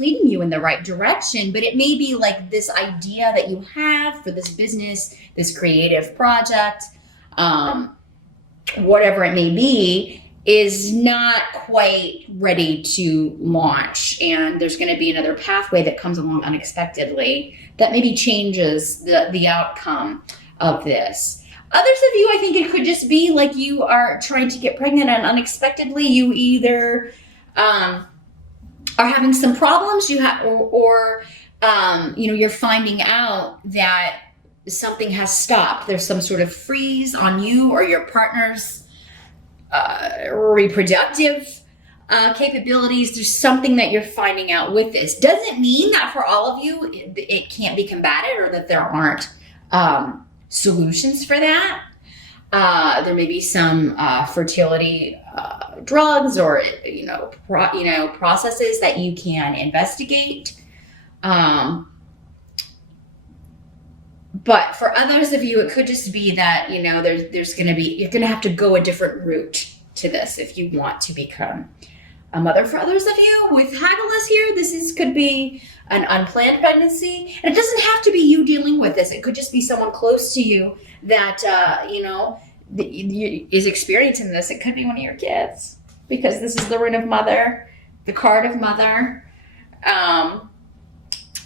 leading you in the right direction, but it may be like this idea that you have for this business, this creative project, whatever it may be, is not quite ready to launch. And there's going to be another pathway that comes along unexpectedly that maybe changes the outcome of this. Others of you, I think it could just be like you are trying to get pregnant and unexpectedly you either are having some problems or you're finding out that something has stopped. There's some sort of freeze on you or your partner's reproductive capabilities. There's something that you're finding out with this. Doesn't mean that for all of you it can't be combated or that there aren't solutions for that. There may be some fertility drugs or processes that you can investigate. But for others of you, it could just be that there's going to be, you're going to have to go a different route to this if you want to become a mother. For others of you with Hagalus here, could be an unplanned pregnancy, and it doesn't have to be you dealing with this. It could just be someone close to you that is experiencing this. It could be one of your kids, because this is the rune of mother, the card of mother.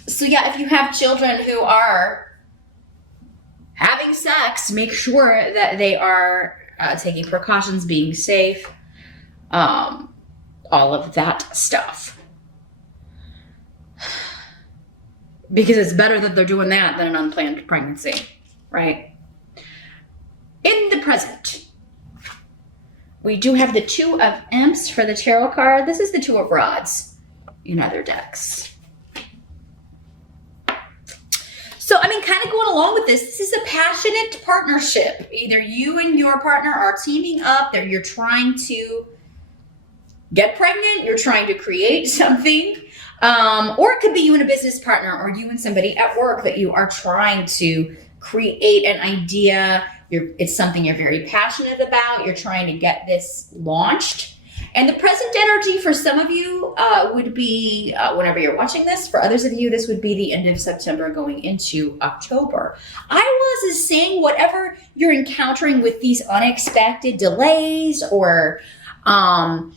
So yeah, if you have children who are having sex, make sure that they are taking precautions, being safe, all of that stuff. Because it's better that they're doing that than an unplanned pregnancy, right? In the present, we do have the Two of Imps for the tarot card. This is the Two of Rods in other decks. So, kind of going along with this is a passionate partnership. Either you and your partner are teaming up, you're trying to get pregnant, you're trying to create something, or it could be you and a business partner, or you and somebody at work that you are trying to create an idea. It's something you're very passionate about. You're trying to get this launched. And the present energy for some of you would be whenever you're watching this. For others of you, this would be the end of September going into October. I was saying whatever you're encountering with these unexpected delays or, having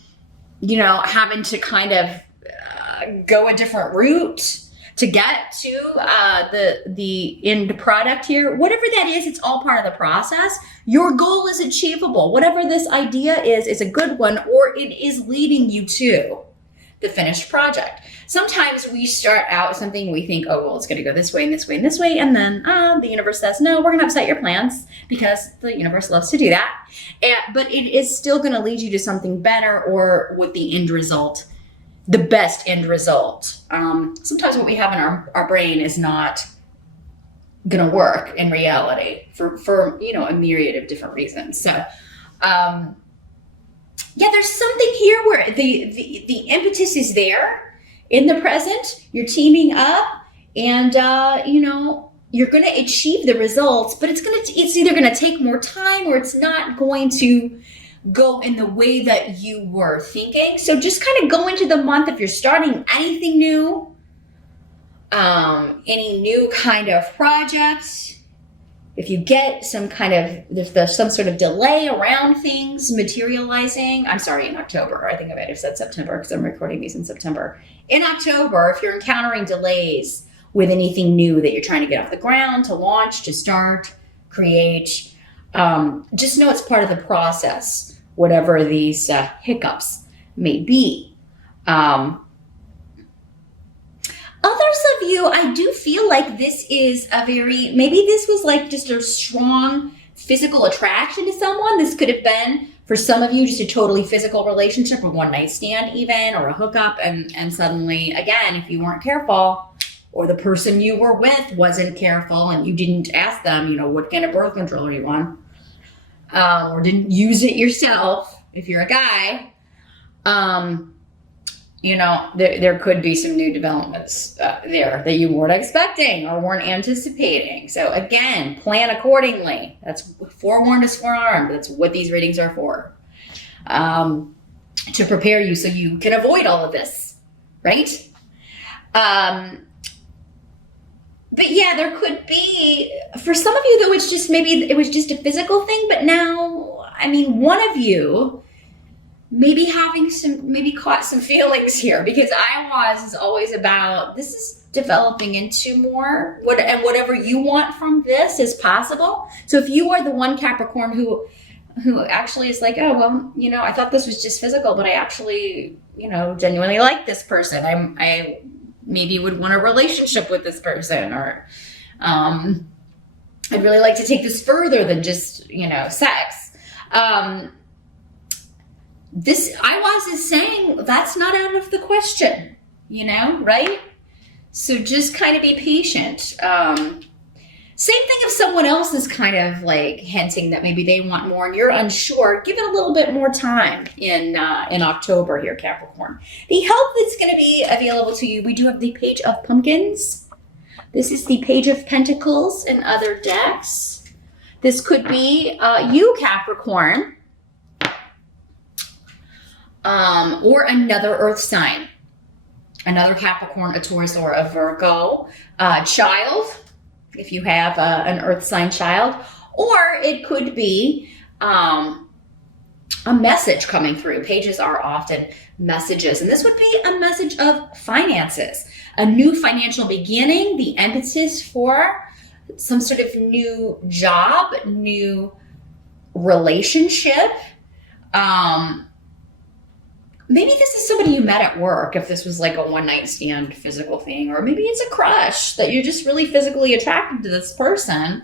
to kind of go a different route to get to the end product here, whatever that is, it's all part of the process. Your goal is achievable. Whatever this idea is a good one, or it is leading you to the finished project. Sometimes we start out with something, we think, oh, well, it's going to go this way and this way and this way. And then the universe says, no, we're going to upset your plans, because the universe loves to do that. But it is still going to lead you to something better, or with the end result, the best end result. Sometimes what we have in our brain is not going to work in reality for a myriad of different reasons. So, there's something here where the impetus is there in the present. You're teaming up, and you're going to achieve the results, but it's either going to take more time, or it's not going to go in the way that you were thinking. So just kind of go into the month, if you're starting anything new, any new kind of projects, if you get some kind of, there's some sort of delay around things materializing. I'm sorry, in October. I think I might have said September, because I'm recording these in September. In October, if you're encountering delays with anything new that you're trying to get off the ground, to launch, to start, create, just know it's part of the process, whatever these hiccups may be. Others of you, I do feel like this is maybe this was like just a strong physical attraction to someone. This could have been, for some of you, just a totally physical relationship, a one night stand even, or a hookup. And suddenly, again, if you weren't careful, or the person you were with wasn't careful, and you didn't ask them, what kind of birth control are you on? Or didn't use it yourself, if you're a guy, there could be some new developments there that you weren't expecting or weren't anticipating. So again, plan accordingly. That's forewarned is forearmed. That's what these readings are for, to prepare you so you can avoid all of this, right? But yeah, there could be, for some of you though, it's just maybe it was just a physical thing, but now, I mean, one of you maybe maybe caught some feelings here, because is always about, this is developing into more, and whatever you want from this is possible. So if you are the one Capricorn who actually is like, oh, well, I thought this was just physical, but I actually, genuinely like this person. I maybe would want a relationship with this person, or I'd really like to take this further than just, sex. This is saying that's not out of the question, right? So just kind of be patient. Same thing if someone else is kind of like hinting that maybe they want more and you're unsure, give it a little bit more time in October here, Capricorn. The help that's going to be available to you, we do have the Page of Pumpkins. This is the Page of Pentacles in other decks. This could be you, Capricorn, or another earth sign, another Capricorn, a Taurus, or a Virgo, child, if you have an earth sign child, or it could be a message coming through. Pages are often messages, and this would be a message of finances, a new financial beginning, the impetus for some sort of new job, new relationship. Maybe this is somebody you met at work, if this was like a one-night stand physical thing, or maybe it's a crush that you're just really physically attracted to this person,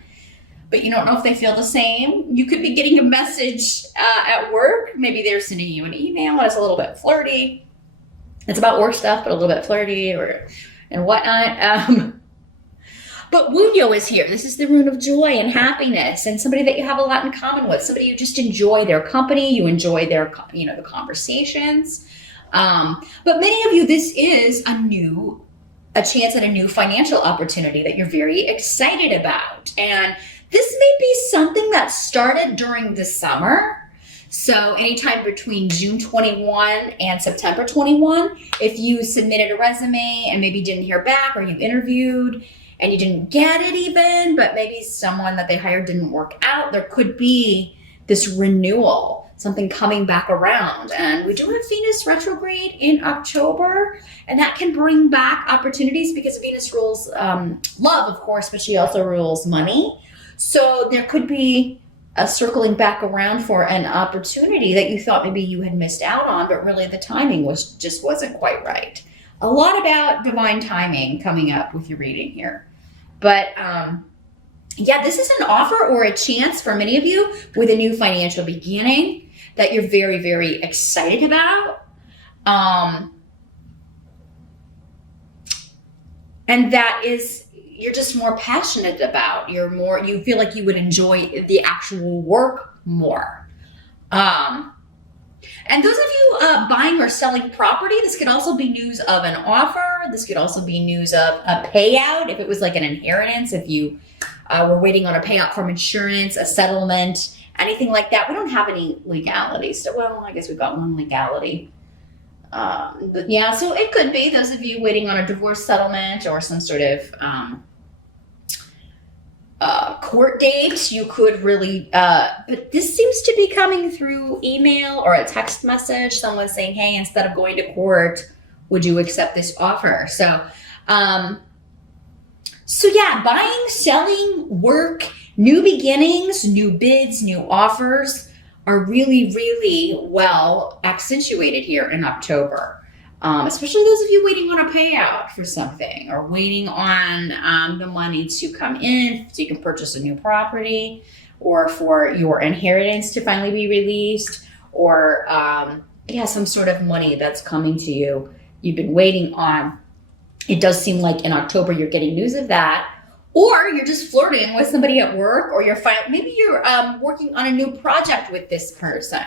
but you don't know if they feel the same. You could be getting a message at work. Maybe they're sending you an email and it's a little bit flirty. It's about work stuff, but a little bit flirty and whatnot. But Wunyo is here. This is the rune of joy and happiness, and somebody that you have a lot in common with, somebody you just enjoy their company, you enjoy their, the conversations. But many of you, this is a chance at a new financial opportunity that you're very excited about. And this may be something that started during the summer. So anytime between June 21 and September 21, if you submitted a resume and maybe didn't hear back, or you interviewed and you didn't get it even, but maybe someone that they hired didn't work out, there could be this renewal, something coming back around. And we do have Venus retrograde in October, and that can bring back opportunities, because Venus rules love, of course, but she also rules money. So there could be a circling back around for an opportunity that you thought maybe you had missed out on, but really the timing wasn't quite right. A lot about divine timing coming up with your reading here. But yeah, this is an offer or a chance for many of you with a new financial beginning that you're very, very excited about. And that is, you're just more passionate about. You feel like you would enjoy the actual work more. And those of you buying or selling property, this could also be news of an offer. This could also be news of a payout, if it was like an inheritance, if you were waiting on a payout from insurance, a settlement, anything like that. We don't have any legalities. So, well, I guess we've got one legality. But yeah, so it could be those of you waiting on a divorce settlement or some sort of court date. You could really, but this seems to be coming through email or a text message. Someone saying, hey, instead of going to court, would you accept this offer? So yeah, buying, selling, work, new beginnings, new bids, new offers are really, really well accentuated here in October. Especially those of you waiting on a payout for something, or waiting on the money to come in so you can purchase a new property, or for your inheritance to finally be released, or some sort of money that's coming to you you've been waiting on. It does seem like in October you're getting news of that, or you're just flirting with somebody at work, or maybe you're working on a new project with this person.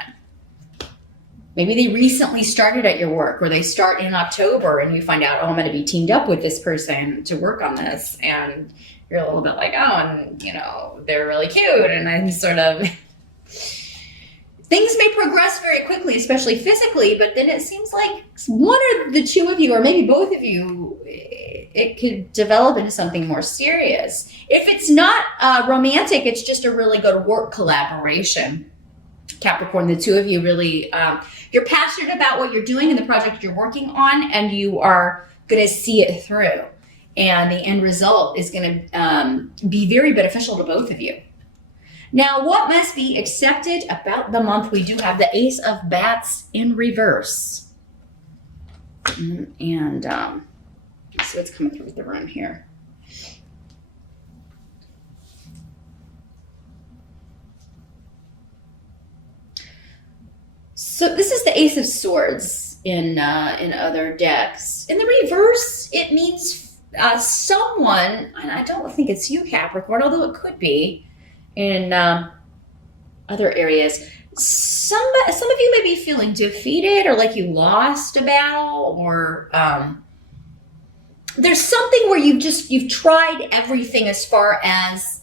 Maybe they recently started at your work, or they start in October and you find out, oh, I'm going to be teamed up with this person to work on this. And you're a little bit like, oh, and they're really cute. And I'm sort of, things may progress very quickly, especially physically, but then it seems like one or the two of you, or maybe both of you, it could develop into something more serious. If it's not romantic, it's just a really good work collaboration. Capricorn, the two of you really, you're passionate about what you're doing and the project you're working on, and you are going to see it through. And the end result is going to be very beneficial to both of you. Now, what must be accepted about the month? We do have the Ace of Bats in reverse. And let's see what's coming through the room here. So this is the Ace of Swords in other decks. In the reverse, it means someone, and I don't think it's you, Capricorn, although it could be, in other areas. Some of you may be feeling defeated or like you lost a battle, or there's something where you've tried everything as far as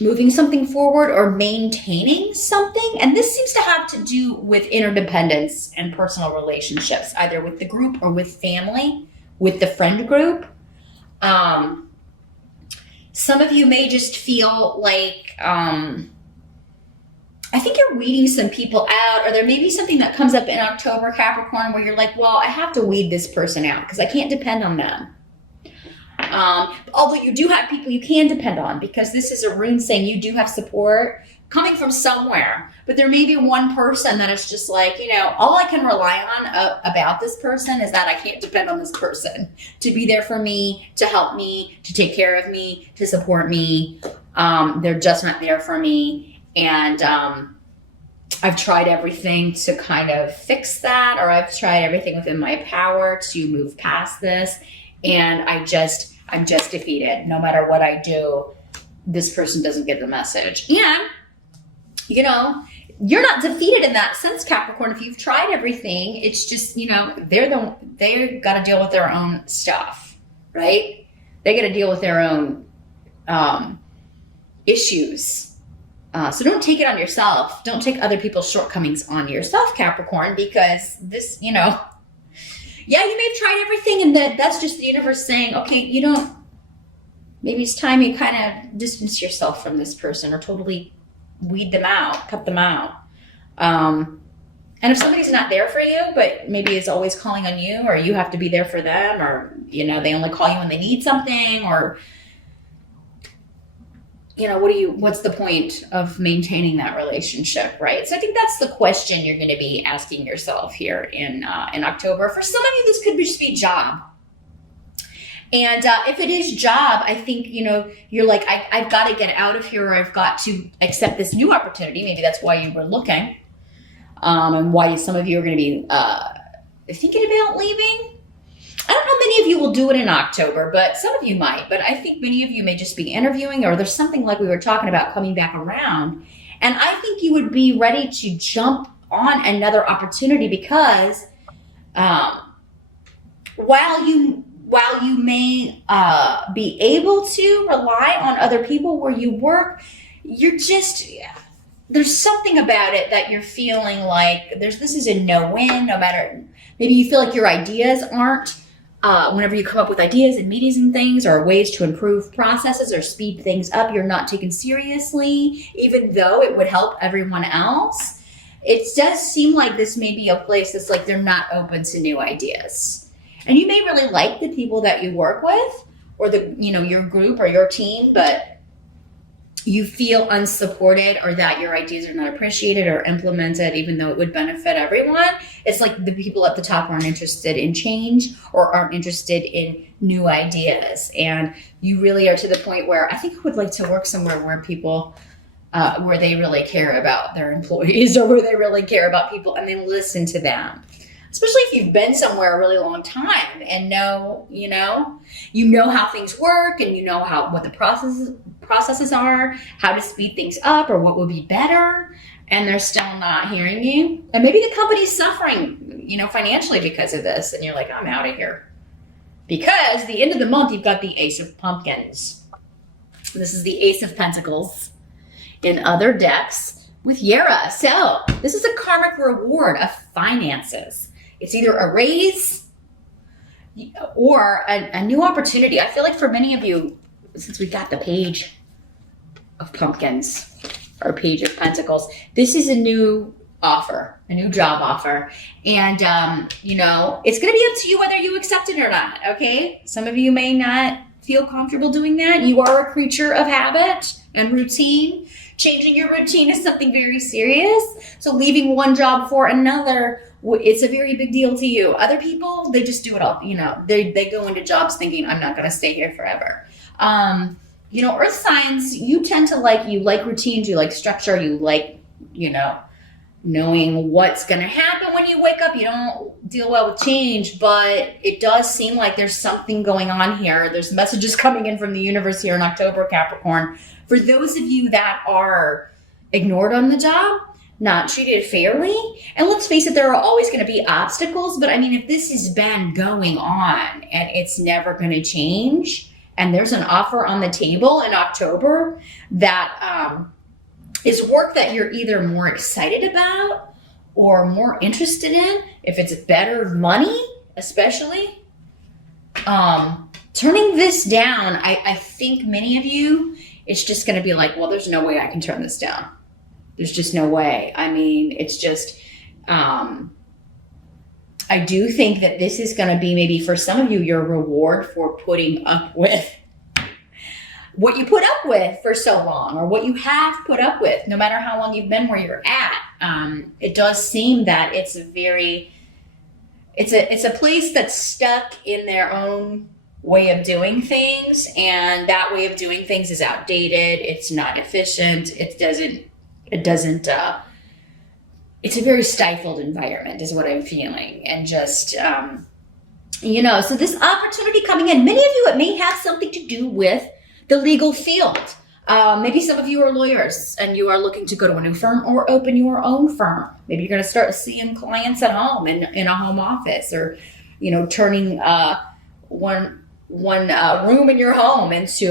moving something forward or maintaining something. And this seems to have to do with interdependence and personal relationships, either with the group or with family, with the friend group. Some of you may just feel like, I think you're weeding some people out, or there may be something that comes up in October, Capricorn, where you're like, well, I have to weed this person out because I can't depend on them. Although you do have people you can depend on, because this is a rune saying you do have support coming from somewhere. But there may be one person that is just like, all I can rely on about this person is that I can't depend on this person to be there for me, to help me, to take care of me, to support me. They're just not there for me. And I've tried everything to kind of fix that, or I've tried everything within my power to move past this. And I'm just defeated. No matter what I do, this person doesn't get the message. And, you're not defeated in that sense, Capricorn. If you've tried everything, it's just, they're got to deal with their own stuff, right? They got to deal with their own issues. So don't take it on yourself. Don't take other people's shortcomings on yourself, Capricorn, because this, yeah, you may have tried everything, and that's just the universe saying, okay, maybe it's time you kind of distance yourself from this person, or totally weed them out, cut them out. And if somebody's not there for you, but maybe is always calling on you, or you have to be there for them, or, they only call you when they need something, or, what's the point of maintaining that relationship, right? So I think that's the question you're going to be asking yourself here in October. For some of you, this could just be job. And if it is job, I think, you're like, I've got to get out of here, or I've got to accept this new opportunity. Maybe that's why you were looking, and why some of you are going to be thinking about leaving. I don't know many of you will do it in October, but some of you might. But I think many of you may just be interviewing, or there's something like we were talking about coming back around. And I think you would be ready to jump on another opportunity, because while you may be able to rely on other people where you work, there's something about it that you're feeling like this is a no-win. No matter, maybe you feel like your ideas aren't, whenever you come up with ideas and meetings and things, or ways to improve processes or speed things up, you're not taken seriously, even though it would help everyone else. It does seem like this may be a place that's like they're not open to new ideas. And you may really like the people that you work with, or your group or your team, but you feel unsupported, or that your ideas are not appreciated or implemented, even though it would benefit everyone. It's like the people at the top aren't interested in change, or aren't interested in new ideas. And you really are to the point where I think I would like to work somewhere where people, where they really care about their employees, or where they really care about people and they listen to them. Especially if you've been somewhere a really long time and know how things work, and what the processes are, how to speed things up, or what would be better, and they're still not hearing you. And maybe the company's suffering, financially because of this, and you're like, I'm out of here. Because the end of the month, you've got the Ace of Pumpkins. This is the Ace of Pentacles in other decks with Yara. So this is a karmic reward of finances. It's either a raise, or a new opportunity. I feel like for many of you, since we got the page of pumpkins or page of pentacles, this is a new offer, a new job offer. And, you know, it's going to be up to you whether you accept it or not. Okay. Some of you may not feel comfortable doing that. You are a creature of habit and routine. Changing your routine is something very serious. So leaving one job for another, it's a very big deal to you. Other people, they just do it all. You know, they go into jobs thinking, I'm not going to stay here forever. You know, earth signs, you tend to like routines, you like structure, you like, you know, knowing what's going to happen when you wake up. You don't deal well with change, but it does seem like there's something going on here. There's messages coming in from the universe here in October, Capricorn. For those of you that are ignored on the job, not treated fairly, and let's face it, there are always going to be obstacles, but I mean, if this has been going on and it's never going to change, and there's an offer on the table in October that is work that you're either more excited about or more interested in, if it's better money, especially, turning this down, I think many of you, it's just going to be like, well, there's no way I can turn this down. There's just no way. I mean, it's just, I do think that this is going to be maybe for some of you, your reward for putting up with what you put up with for so long, or what you have put up with, no matter how long you've been where you're at. It does seem that it's a place that's stuck in their own way of doing things, and that way of doing things is outdated. It's not efficient. It's a very stifled environment is what I'm feeling. And just, you know, so this opportunity coming in, many of you, it may have something to do with the legal field. Maybe some of you are lawyers and you are looking to go to a new firm or open your own firm. Maybe you're going to start seeing clients at home in a home office, or, you know, turning one room in your home into